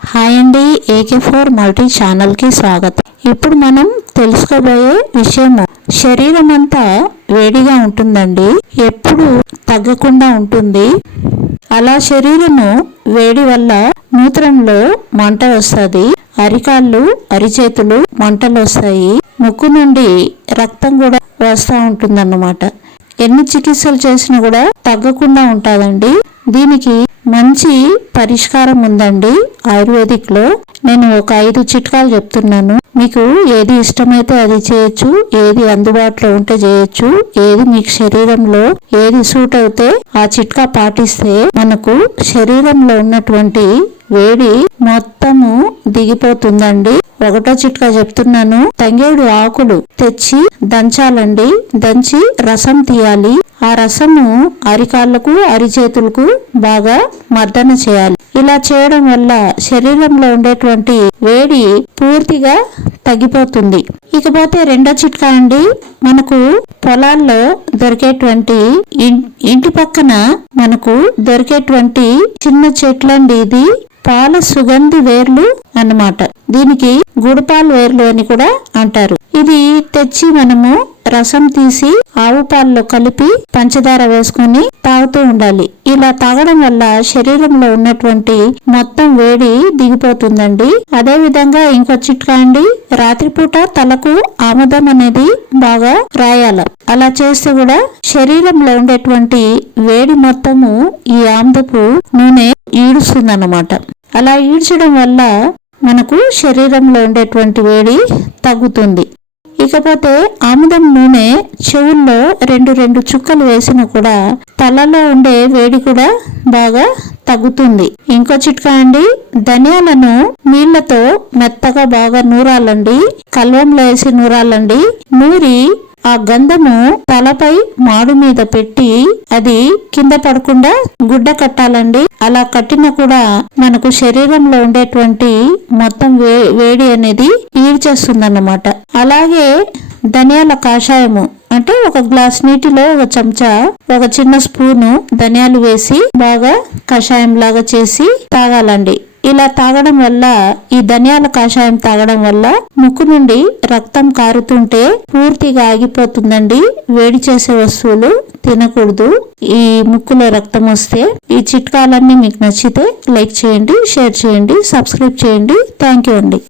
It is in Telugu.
హాయ్ అండి, AK4 మల్టీ ఛానల్కి స్వాగతం. ఇప్పుడు మనం తెలుసుకోబోయే విషయము, శరీరం అంతా వేడిగా ఉంటుందండి, ఎప్పుడు తగ్గకుండా ఉంటుంది. అలా శరీరము వేడి వల్ల మూత్రంలో మంట వస్తుంది, అరికాళ్ళు అరిచేతులు మంటలు వస్తాయి, ముక్కు నుండి రక్తం కూడా వస్తూ ఉంటుందన్నమాట. ఎన్ని చికిత్సలు చేసినా కూడా తగ్గకుండా ఉంటుందండి. దీనికి మంచి పరిష్కారం ఉందండి ఆయుర్వేదిక్ లో. నేను ఒక 5 చిట్కాలు చెప్తున్నాను. మీకు ఏది ఇష్టమైతే అది చేయొచ్చు, ఏది అందుబాటులో ఉంటే చేయొచ్చు, ఏది మీకు శరీరంలో ఏది సూట్ అవుతే ఆ చిట్కా పాటిస్తే మనకు శరీరంలో ఉన్నటువంటి వేడి మొత్తము దిగిపోతుందండి. 1వ చిట్కా చెప్తున్నాను. తంగేడు ఆకులు తెచ్చి దంచాలండి, దంచి రసం తీయాలి. ఆ రసము అరికాళ్లకు అరిచేతులకు బాగా మర్దన చేయాలి. ఇలా చేయడం వల్ల శరీరంలో ఉండేటువంటి వేడి పూర్తిగా తగ్గిపోతుంది. ఇకపోతే 2వ చిట్కా అండి, మనకు పొలాల్లో దొరికేటువంటి ఇంటి పక్కన మనకు దొరికేటువంటి చిన్న చెట్లండి. ఇది పాల సుగంధి వేర్లు అన్నమాట. దీనికి గుడపాలు వేర్లు అని కూడా అంటారు. ఇది తెచ్చి మనము రసం తీసి ఆవు పాలలో కలిపి పంచదార వేసుకుని తాగుతూ ఉండాలి. ఇలా తాగడం వల్ల శరీరంలో ఉన్నటువంటి మొత్తం వేడి దిగిపోతుందండి. అదే విధంగా ఇంకో చిట్కా అండి, రాత్రిపూట తలకు ఆముదం అనేది బాగా రాయాల. అలా చేస్తే కూడా శరీరంలో ఉండేటువంటి వేడి మొత్తము ఈ ఆముదపు నూనె ఈడుస్తుందన్నమాట. అలా ఈడ్చడం వల్ల మనకు శరీరంలో ఉండేటువంటి వేడి తగ్గుతుంది. ఇకపోతే ఆముదం నూనె చెవుల్లో 2 చుక్కలు వేసినా కూడా తలలో ఉండే వేడి కూడా బాగా తగ్గుతుంది. ఇంకో చిట్కా అండి, ధనియాలను నీళ్లతో మెత్తగా బాగా నూరాలండి, కల్వంలో వేసి నూరాలండి. నూరి ఆ గంధము తలపై మాడు మీద పెట్టి అది కింద పడకుండా గుడ్డ కట్టాలండి. అలా కట్టినా కూడా మనకు శరీరంలో ఉండేటువంటి మొత్తం వేడి అనేది ఈడ్చేస్తుందన్నమాట. అలాగే ధనియాల కాషాయము అంటే 1 గ్లాస్ నీటిలో 1 చెంచా 1 చిన్న స్పూను ధనియాలు వేసి బాగా కషాయం లాగా చేసి తాగాలండి. ఇలా తాగడం వల్ల, ఈ ధనియాల కాషాయం తాగడం వల్ల ముక్కు నుండి రక్తం కారుతుంటే పూర్తిగా ఆగిపోతుందండి. వేడి చేసే వస్తువులు తినకూడదు ఈ ముక్కులో రక్తం వస్తే. ఈ చిట్కాలన్నీ మీకు నచ్చితే లైక్ చేయండి, షేర్ చేయండి, సబ్స్క్రైబ్ చేయండి. థ్యాంక్ యూ అండి.